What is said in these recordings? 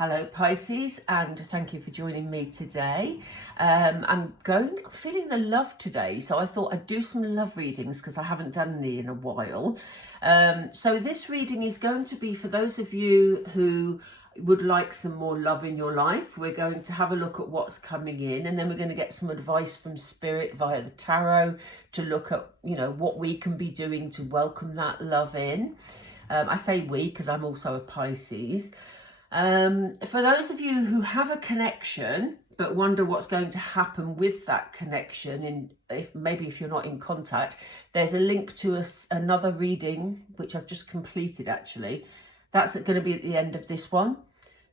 Hello Pisces, and thank you for joining me today. I'm feeling the love today, so I thought I'd do some love readings because I haven't done any in a while. So this reading is going to be for those of you who would like some more love in your life. We're going to have a look at what's coming in, and then we're going to get some advice from Spirit via the tarot to look at, what we can be doing to welcome that love in. I say we because I'm also a Pisces. For those of you who have a connection but wonder what's going to happen with that connection, and if you're not in contact, there's a link to another reading which I've just completed actually. That's going to be at the end of this one.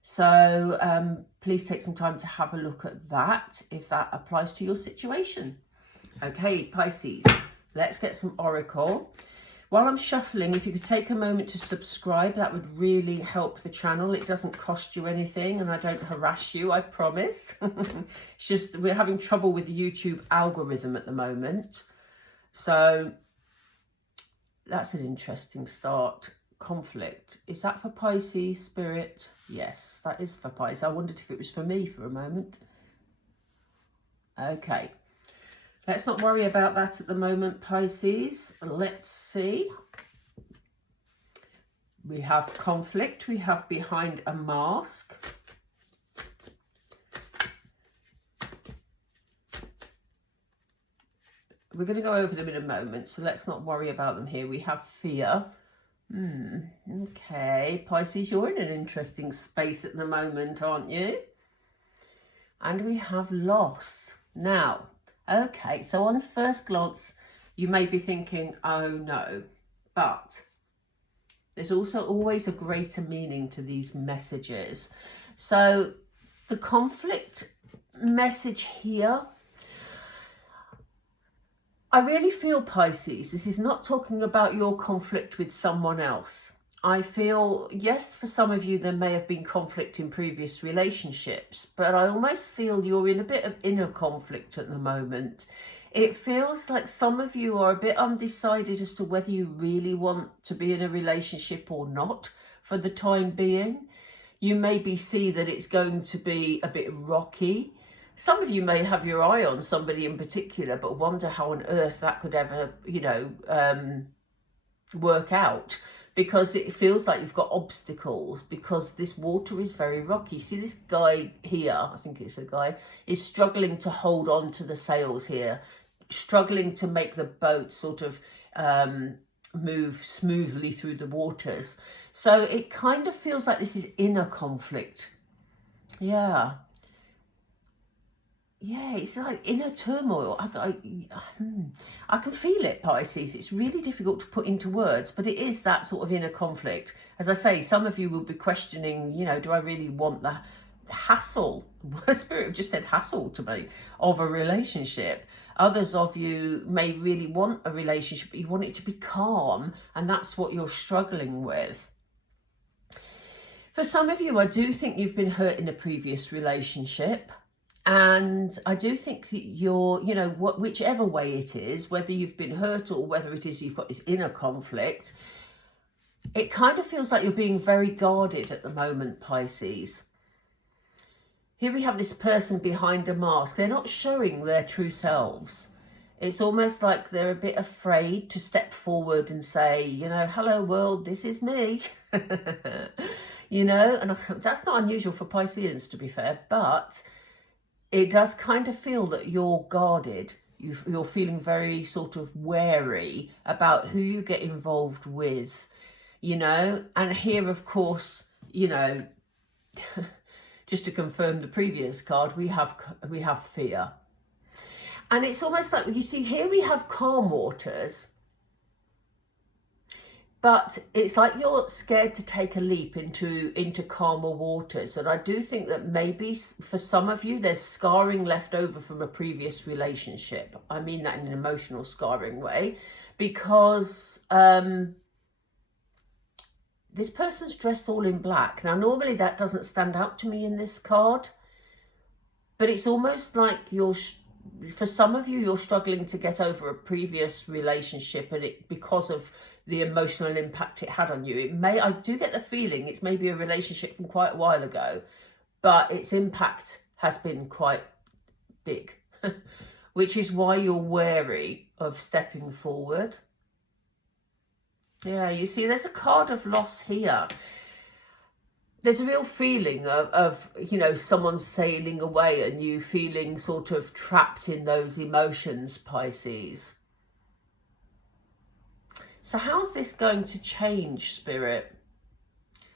So please take some time to have a look at that if that applies to your situation. Okay, Pisces, let's get some oracle. While I'm shuffling, if you could take a moment to subscribe, that would really help the channel. It doesn't cost you anything and I don't harass you, I promise. It's just we're having trouble with the YouTube algorithm at the moment. So that's an interesting start. Conflict. Is that for Pisces, Spirit? Yes, that is for Pisces. I wondered if it was for me for a moment. Okay. Let's not worry about that at the moment, Pisces. Let's see. We have conflict. We have behind a mask. We're going to go over them in a moment, so let's not worry about them here. We have fear. Okay, Pisces, you're in an interesting space at the moment, aren't you? And we have loss. Now, okay, so on first glance, you may be thinking, oh no, but there's also always a greater meaning to these messages. So the conflict message here, I really feel, Pisces, this is not talking about your conflict with someone else. I feel, yes, for some of you, there may have been conflict in previous relationships, but I almost feel you're in a bit of inner conflict at the moment. It feels like some of you are a bit undecided as to whether you really want to be in a relationship or not for the time being. You maybe see that it's going to be a bit rocky. Some of you may have your eye on somebody in particular, but wonder how on earth that could ever, work out, because it feels like you've got obstacles because this water is very rocky. See, this guy here, I think it's a guy, is struggling to hold on to the sails here, struggling to make the boat sort of move smoothly through the waters. So it kind of feels like this is inner conflict. Yeah, it's like inner turmoil. I can feel it, Pisces. It's really difficult to put into words, but it is that sort of inner conflict. As I say, some of you will be questioning, do I really want the hassle? Spirit just said hassle to me of a relationship. Others of you may really want a relationship, but you want it to be calm, and that's what you're struggling with. For some of you, I do think you've been hurt in a previous relationship. And I do think that you're, whichever way it is, whether you've been hurt or whether it is you've got this inner conflict, it kind of feels like you're being very guarded at the moment, Pisces. Here we have this person behind a mask. They're not showing their true selves. It's almost like they're a bit afraid to step forward and say, hello world, this is me. And that's not unusual for Pisceans, to be fair, but it does kind of feel that you're guarded. You're feeling very sort of wary about who you get involved with, and here, of course, just to confirm the previous card, we have fear. And it's almost like, you see, here we have calm waters, but it's like you're scared to take a leap into calmer waters. And I do think that maybe for some of you, there's scarring left over from a previous relationship. I mean that in an emotional scarring way, because this person's dressed all in black. Now, normally that doesn't stand out to me in this card, but it's almost like for some of you, you're struggling to get over a previous relationship, and because of the emotional impact it had on you. It may, I do get the feeling it's maybe a relationship from quite a while ago, but its impact has been quite big, which is why you're wary of stepping forward. Yeah, you see, there's a card of loss here. There's a real feeling of, you know, someone sailing away and you feeling sort of trapped in those emotions, Pisces. So how's this going to change, Spirit?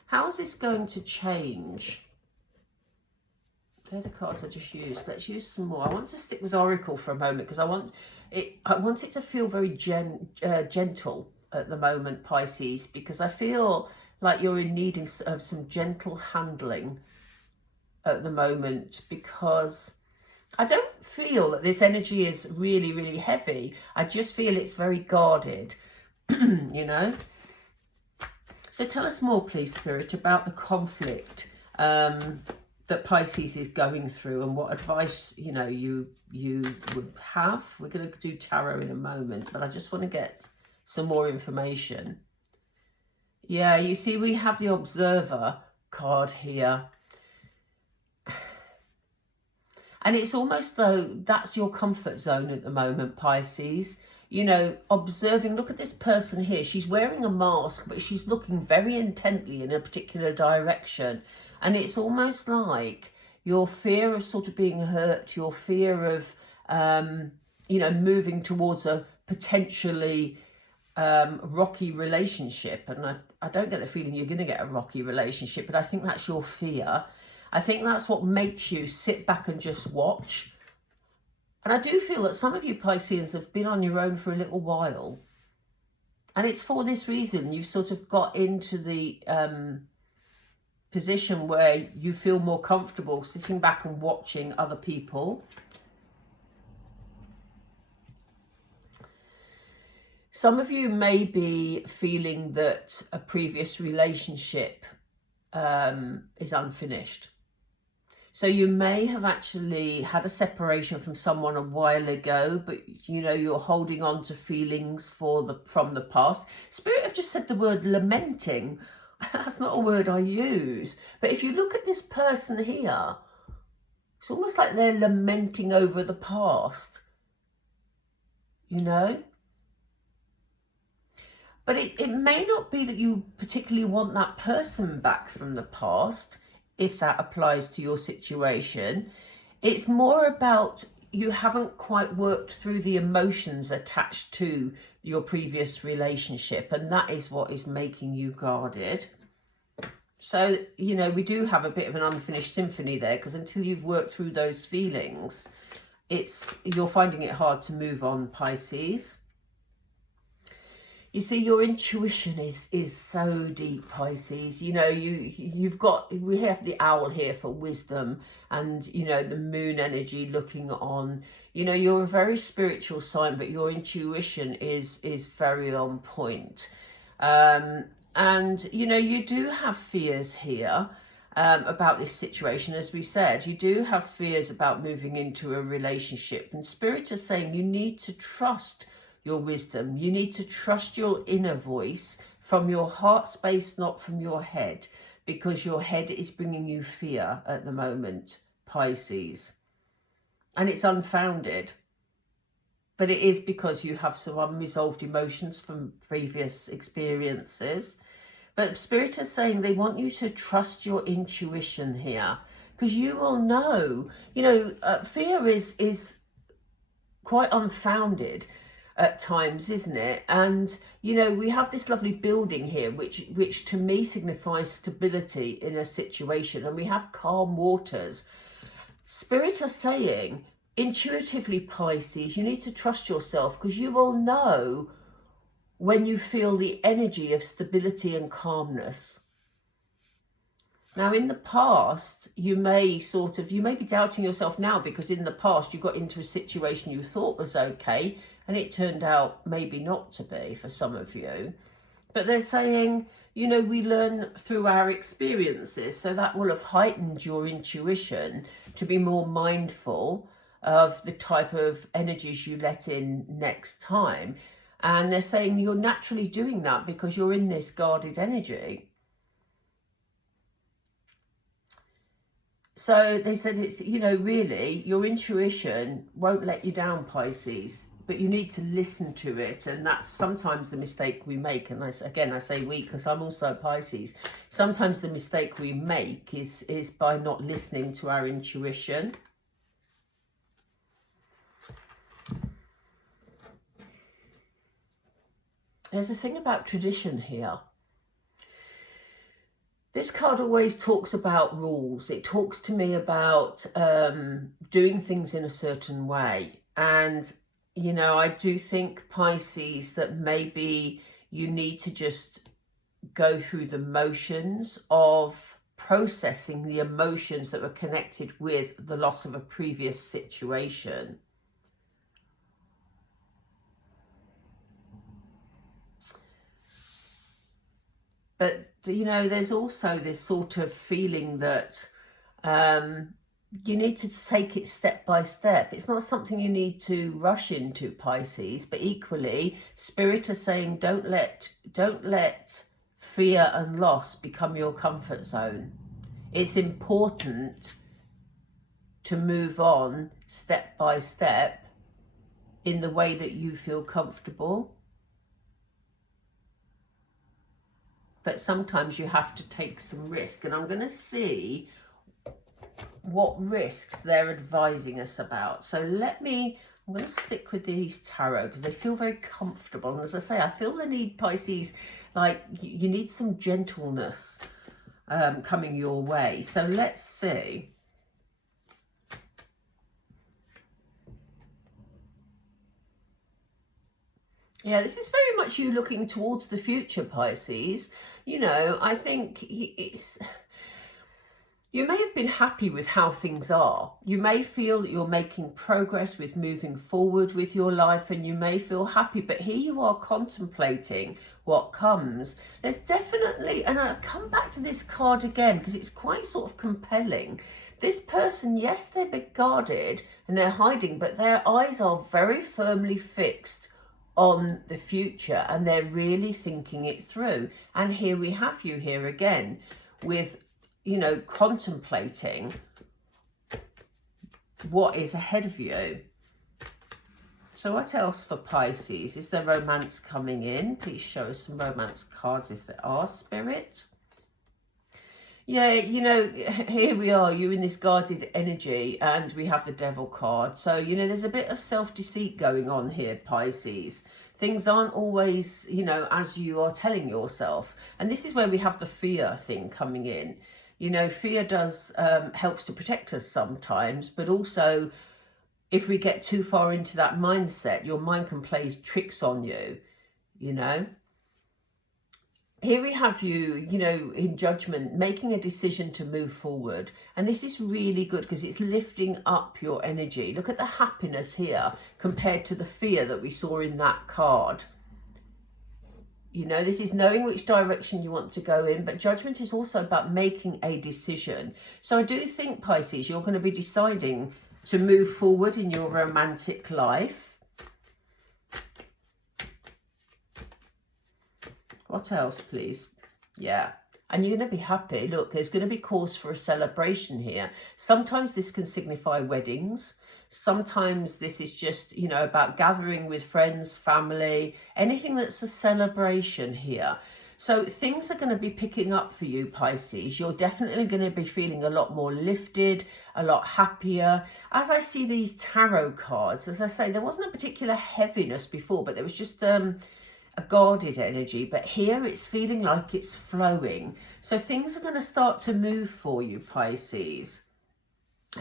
How's this going to change? They're the cards I just used. Let's use some more. I want to stick with Oracle for a moment because I want it to feel very gentle at the moment, Pisces, because I feel like you're in need of some gentle handling at the moment, because I don't feel that this energy is really, really heavy. I just feel it's very guarded, you know? So tell us more, please, Spirit, about the conflict that Pisces is going through and what advice, you know, you would have. We're going to do tarot in a moment, but I just want to get some more information. Yeah, you see, we have the Observer card here. And it's almost though that's your comfort zone at the moment, Pisces. You know, observing, look at this person here. She's wearing a mask, but she's looking very intently in a particular direction. And it's almost like your fear of sort of being hurt, your fear of, you know, moving towards a potentially rocky relationship. And I don't get the feeling you're going to get a rocky relationship, but I think that's your fear. I think that's what makes you sit back and just watch. And I do feel that some of you Pisceans have been on your own for a little while. And it's for this reason you've sort of got into the position where you feel more comfortable sitting back and watching other people. Some of you may be feeling that a previous relationship is unfinished. So you may have actually had a separation from someone a while ago, but you know, you're holding on to feelings from the past. Spirit have just said the word lamenting. That's not a word I use. But if you look at this person here, it's almost like they're lamenting over the past, you know? But it may not be that you particularly want that person back from the past, if that applies to your situation. It's more about you haven't quite worked through the emotions attached to your previous relationship, and that is what is making you guarded. So, you know, we do have a bit of an unfinished symphony there, because until you've worked through those feelings, you're finding it hard to move on, Pisces. You see, your intuition is so deep, Pisces. You know, we have the owl here for wisdom, and, you know, the moon energy looking on. You know, you're a very spiritual sign, but your intuition is very on point. And, you know, you do have fears here about this situation. As we said, you do have fears about moving into a relationship. And Spirit is saying you need to trust your wisdom. You need to trust your inner voice from your heart space, not from your head, because your head is bringing you fear at the moment, Pisces. And it's unfounded. But it is because you have some unresolved emotions from previous experiences. But Spirit is saying they want you to trust your intuition here, because you will know, you know, fear is quite unfounded at times, isn't it? And, you know, we have this lovely building here, which to me signifies stability in a situation, and we have calm waters. Spirit are saying, intuitively, Pisces, you need to trust yourself, because you will know when you feel the energy of stability and calmness. Now, in the past, you may be doubting yourself now, because in the past you got into a situation you thought was okay, and it turned out maybe not to be for some of you. But they're saying, you know, we learn through our experiences, so that will have heightened your intuition to be more mindful of the type of energies you let in next time. And they're saying you're naturally doing that because you're in this guarded energy. So they said it's, you know, really, your intuition won't let you down, Pisces, but you need to listen to it. And that's sometimes the mistake we make. And I say we because I'm also Pisces. Sometimes the mistake we make is by not listening to our intuition. There's a thing about tradition here. This card always talks about rules. It talks to me about doing things in a certain way. And, you know, I do think, Pisces, that maybe you need to just go through the motions of processing the emotions that were connected with the loss of a previous situation. But, you know, there's also this sort of feeling that you need to take it step by step. It's not something you need to rush into, Pisces, but equally, Spirit are saying don't let fear and loss become your comfort zone. It's important to move on step by step in the way that you feel comfortable. But sometimes you have to take some risk. And I'm going to see what risks they're advising us about. So I'm going to stick with these tarot because they feel very comfortable. And as I say, I feel the need, Pisces, like you need some gentleness coming your way. So let's see. Yeah, this is very much you looking towards the future, Pisces. You know, I think you may have been happy with how things are. You may feel that you're making progress with moving forward with your life, and you may feel happy, but here you are contemplating what comes. There's definitely, and I'll come back to this card again because it's quite sort of compelling. This person, yes, they're a bit guarded and they're hiding, but their eyes are very firmly fixed on the future and they're really thinking it through. And here we have you here again with, you know, contemplating what is ahead of you. So what else for Pisces? Is there romance coming in? Please show us some romance cards if there are, Spirit. Yeah, you know, here we are, you in this guarded energy, and we have the Devil card. So, you know, there's a bit of self-deceit going on here, Pisces. Things aren't always, you know, as you are telling yourself. And this is where we have the fear thing coming in. You know, fear does helps to protect us sometimes, but also if we get too far into that mindset, your mind can play tricks on you, you know. Here we have you, you know, in judgment, making a decision to move forward. And this is really good because it's lifting up your energy. Look at the happiness here compared to the fear that we saw in that card. You know, this is knowing which direction you want to go in, but judgment is also about making a decision. So I do think, Pisces, you're going to be deciding to move forward in your romantic life. What else, please? Yeah. And you're going to be happy. Look, there's going to be cause for a celebration here. Sometimes this can signify weddings. Sometimes this is just, you know, about gathering with friends, family, anything that's a celebration here. So things are going to be picking up for you, Pisces. You're definitely going to be feeling a lot more lifted, a lot happier. As I see these tarot cards, as I say, there wasn't a particular heaviness before, but there was just a guarded energy, but here it's feeling like it's flowing. So things are going to start to move for you, Pisces.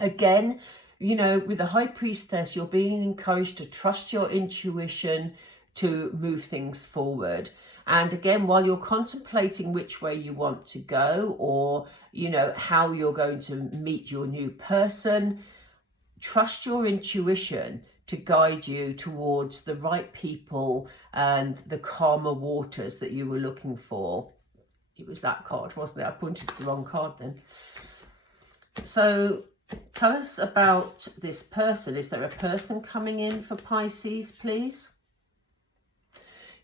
Again, you know, with the High Priestess, you're being encouraged to trust your intuition to move things forward. And again, while you're contemplating which way you want to go, or, you know, how you're going to meet your new person, trust your intuition to guide you towards the right people and the calmer waters that you were looking for. It was that card, wasn't it? I pointed to the wrong card then. So tell us about this person. Is there a person coming in for Pisces, please?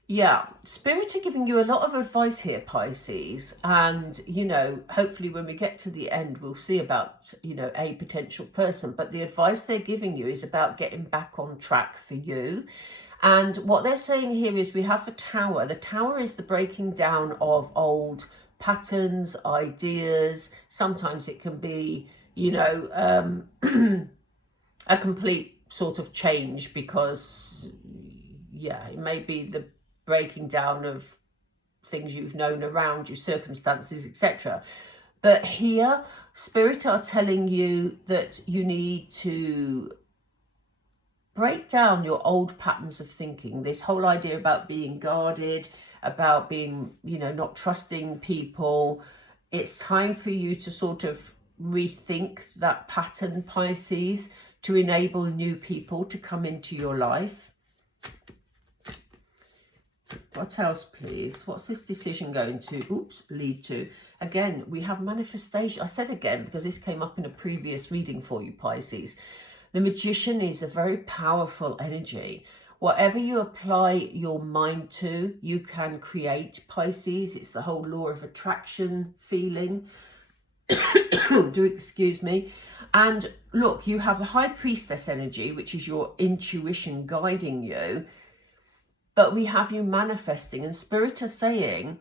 Yeah, Spirit are giving you a lot of advice here, Pisces. And, you know, hopefully when we get to the end, we'll see about, you know, a potential person. But the advice they're giving you is about getting back on track for you. And what they're saying here is we have the Tower. The Tower is the breaking down of old patterns, ideas. Sometimes it can be, you know, a complete sort of change because, yeah, it may be the breaking down of things you've known around you, circumstances, etc. But here, Spirit are telling you that you need to break down your old patterns of thinking. This whole idea about being guarded, about being, you know, not trusting people. It's time for you to sort of rethink that pattern, Pisces, to enable new people to come into your life. What else, please? What's this decision going to, lead to? Again, we have manifestation. I said again because this came up in a previous reading for you, Pisces. The Magician is a very powerful energy. Whatever you apply your mind to, you can create, Pisces. It's the whole law of attraction feeling. Do excuse me. And look, you have the High Priestess energy, which is your intuition guiding you. But we have you manifesting, and Spirit are saying,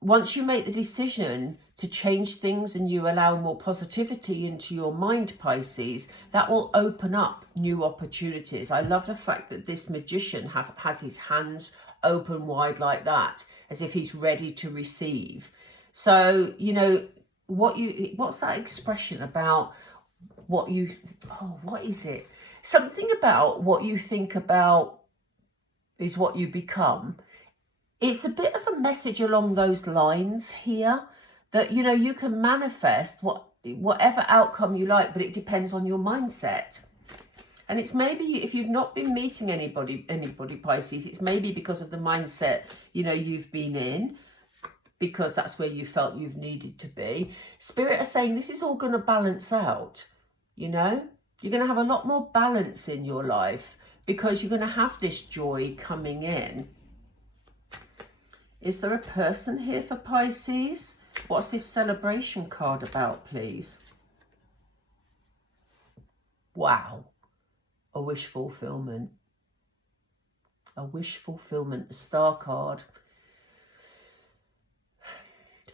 once you make the decision to change things and you allow more positivity into your mind, Pisces, that will open up new opportunities. I love the fact that this Magician has his hands open wide like that, as if he's ready to receive. So, you know, what's that expression about what is it? Something about what you think about is what you become. It's a bit of a message along those lines here, that, you know, you can manifest whatever outcome you like, but it depends on your mindset. And it's maybe, if you've not been meeting anybody, Pisces, it's maybe because of the mindset, you know, you've been in, because that's where you felt you've needed to be. Spirit are saying this is all going to balance out, you know. You're going to have a lot more balance in your life because you're going to have this joy coming in. Is there a person here for Pisces? What's this celebration card about, please? Wow. A wish fulfillment. A wish fulfillment, the Star card.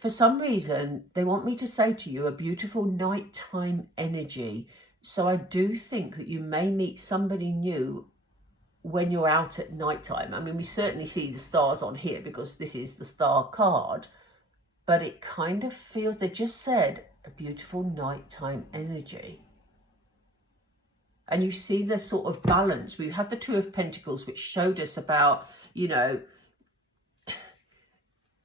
For some reason, they want me to say to you a beautiful nighttime energy. So I do think that you may meet somebody new when you're out at nighttime. I mean, we certainly see the stars on here because this is the Star card, but it kind of feels, they just said, a beautiful nighttime energy. And you see the sort of balance. We had the Two of Pentacles, which showed us about, you know,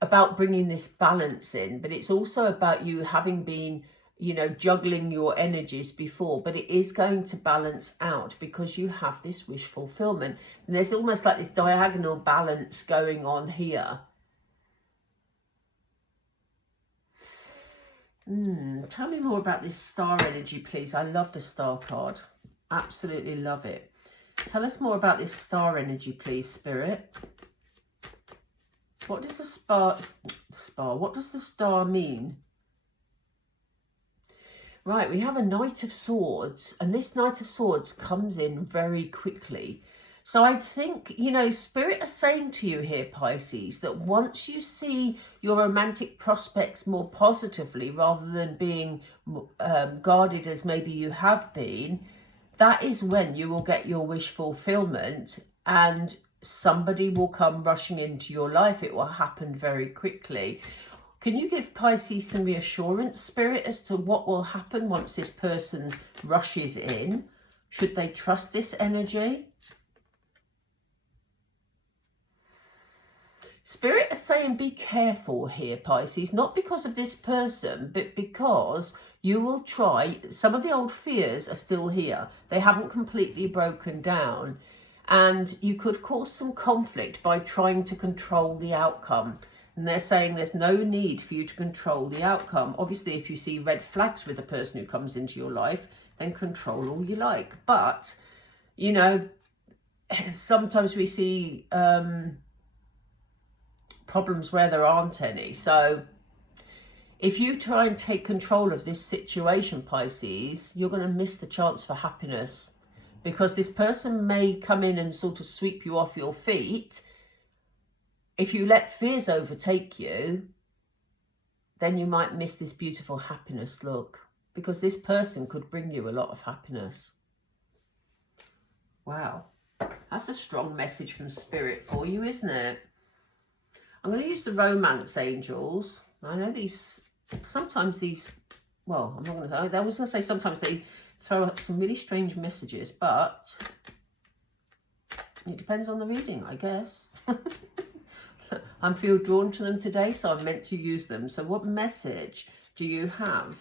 about bringing this balance in, but it's also about you having been, you know, juggling your energies before, but it is going to balance out because you have this wish fulfillment. And there's almost like this diagonal balance going on here. Tell me more about this Star energy, please. I love the Star card. Absolutely love it. Tell us more about this Star energy, please, Spirit. What does what does the Star mean? Right, we have a Knight of Swords, and this Knight of Swords comes in very quickly. So I think, you know, Spirit are saying to you here, Pisces, that once you see your romantic prospects more positively, rather than being guarded as maybe you have been, that is when you will get your wish fulfillment and somebody will come rushing into your life. It will happen very quickly. Can you give Pisces some reassurance, Spirit, as to what will happen once this person rushes in? Should they trust this energy? Spirit are saying be careful here, Pisces, not because of this person, but because you will try. Some of the old fears are still here. They haven't completely broken down. And you could cause some conflict by trying to control the outcome. And they're saying there's no need for you to control the outcome. Obviously, if you see red flags with the person who comes into your life, then control all you like. But, you know, sometimes we see problems where there aren't any. So if you try and take control of this situation, Pisces, you're going to miss the chance for happiness, because this person may come in and sort of sweep you off your feet. If you let fears overtake you, then you might miss this beautiful happiness, look, because this person could bring you a lot of happiness. Wow, that's a strong message from Spirit for you, isn't it? I'm going to use the romance angels. I know sometimes these, well, I'm not going to say, I was going to say sometimes they throw up some really strange messages, but it depends on the reading, I guess. I feel drawn to them today, so I'm meant to use them. So what message do you have?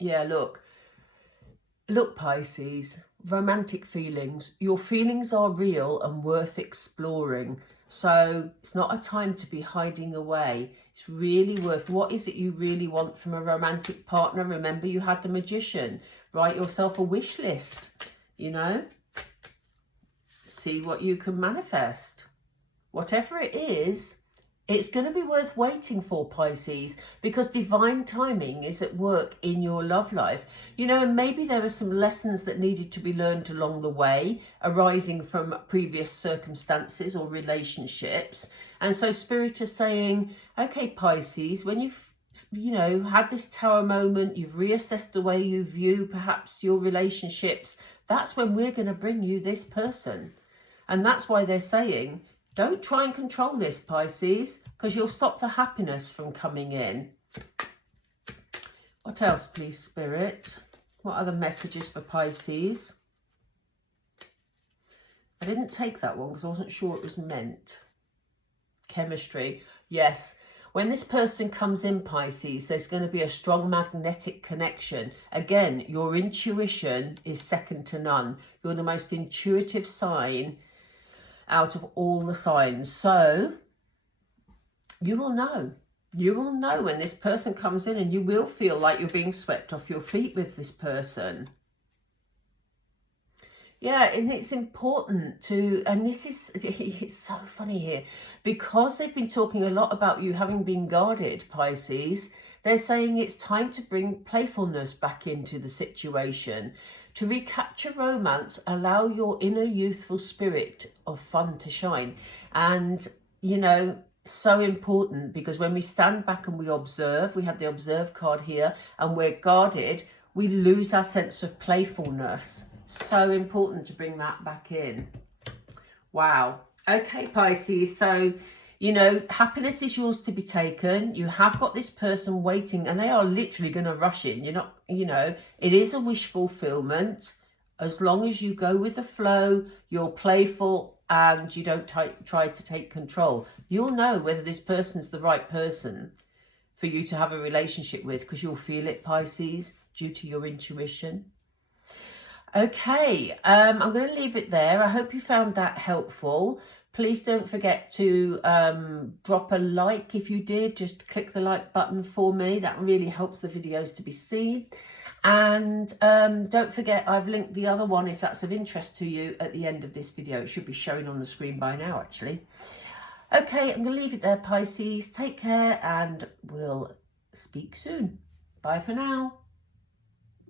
Yeah, look, Pisces, romantic feelings. Your feelings are real and worth exploring. So it's not a time to be hiding away. It's really worth, what is it you really want from a romantic partner? Remember, you had the Magician. Write yourself a wish list, you know. See what you can manifest. Whatever it is, it's going to be worth waiting for, Pisces, because divine timing is at work in your love life. You know, and maybe there are some lessons that needed to be learned along the way, arising from previous circumstances or relationships. And so Spirit is saying, okay, Pisces, when you've, you know, had this Tower moment, you've reassessed the way you view perhaps your relationships, that's when we're going to bring you this person. And that's why they're saying, don't try and control this, Pisces, because you'll stop the happiness from coming in. What else, please, Spirit? What other messages for Pisces? I didn't take that one because I wasn't sure it was meant. Chemistry. Yes. When this person comes in, Pisces, there's going to be a strong magnetic connection. Again, your intuition is second to none. You're the most intuitive sign out of all the signs. So you will know when this person comes in, and you will feel like you're being swept off your feet with this person. Yeah, and it's important to, and this is, it's so funny here, because they've been talking a lot about you having been guarded, Pisces. They're saying it's time to bring playfulness back into the situation. To recapture romance, allow your inner youthful spirit of fun to shine. And, you know, so important, because when we stand back and we observe, we have the observe card here, and we're guarded, we lose our sense of playfulness. So important to bring that back in. Wow. Okay, Pisces. So, you know, happiness is yours to be taken. You have got this person waiting, and they are literally going to rush in. You're not, you know, it is a wish fulfillment. As long as you go with the flow, you're playful, and you don't try to take control. You'll know whether this person's the right person for you to have a relationship with, because you'll feel it, Pisces, due to your intuition. Okay, I'm going to leave it there. I hope you found that helpful. Please don't forget to drop a like if you did. Just click the like button for me. That really helps the videos to be seen. And don't forget, I've linked the other one if that's of interest to you at the end of this video. It should be showing on the screen by now, actually. Okay, I'm going to leave it there, Pisces. Take care, and we'll speak soon. Bye for now.